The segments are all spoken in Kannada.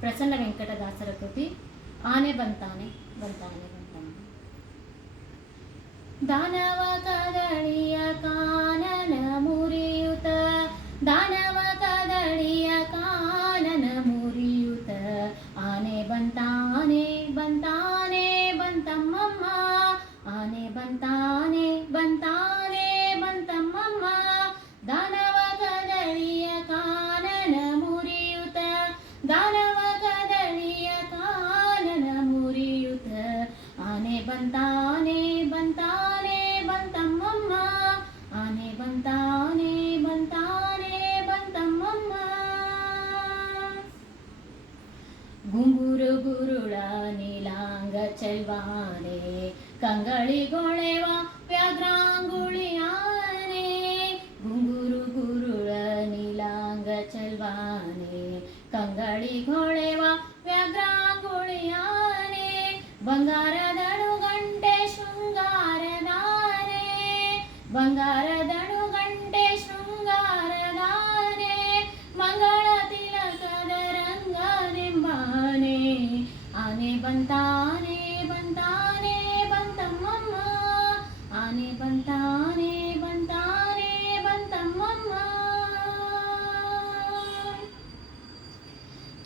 ಪ್ರಸನ್ನ ವೆಂಕಟದಾಸರ ಕೃತಿ ಆನೆ ಬಂತಾನೆ ಬಂತಾನೆ ಬಂತಾನೆ. ದಾನವ ಕದಳಿಯ ಕಾನನ ಗುಂಗುರು ಗುರುಳ ನೀಲಾಂಗ ಚೆಲ್ವಾನೆ ಕಂಗಳಿಗೊಳೆವ ವ್ಯಾಘ್ರಾಂಗುಳಿಯಾನೆ. ಗುಂಗುರು ಗುರುಳ ನೀಲಾಂಗ ಚೆಲ್ವಾನೆ ಕಂಗಳಿಗೊಳೆವ ವ್ಯಾಘ್ರಾಂಗುಳಿಯಾನೆ. ಬಂಗಾರದಳು ಗಂಟೆ ಶೃಂಗಾರದಾನೆ ಬಂಗಾರದಳು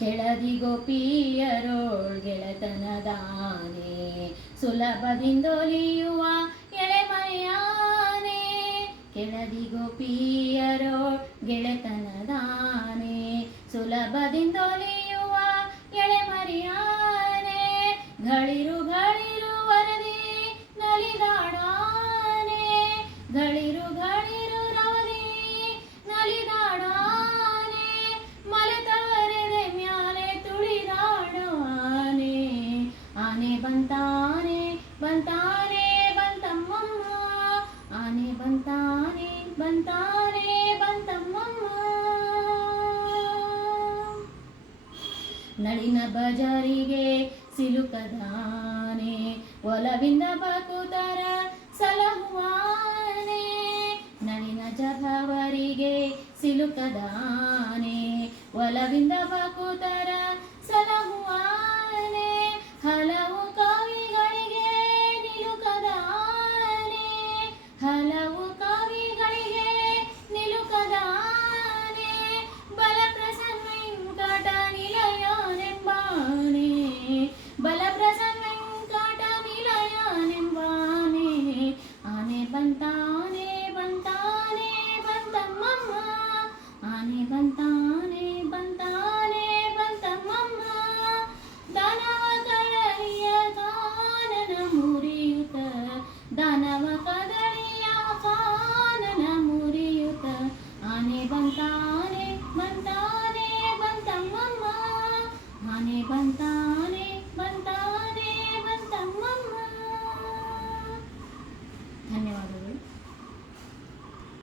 ಕೆಳದಿ ಗೋಪಿಯರೋಳ್ ಗೆಳತನದಾನೆ ಸುಲಭದಿಂದೊಲಿಯುವ ಎಳೆಮರೆಯಾನೆ ಕೆಳದಿ ಗೋಪಿಯರೋಳ್ ಗೆಳೆತನದಾನೆ ಸುಲಭದಿಂದೊಲಿಯುವ ಎಳೆಮರೆಯಾನೆ ಘಳಿರು ಬಂತಾನೆ ಬಂತಮ್ಮಮ್ಮ ನಳಿನ ಬಜಾರಿಗೆ ಸಿಲುಕದಾನೆ, ಒಲವಿಂದ ಬಕುತರ ಸಲಹುವಾನೆ. ನಳಿನ ಜಭವರಿಗೆ ಸಿಲುಕದಾನೆ, ಒಲವಿಂದ ಬಕುತರ ಸಲಹುವಾನೆ. ಹಲವು ಬಂತಾನೆ ಬಂತಾನೆ ಬಂತಮ್ಮಮ್ಮ ಆನೆ ಬಂತಾನೆ ಬಂತಾನೆ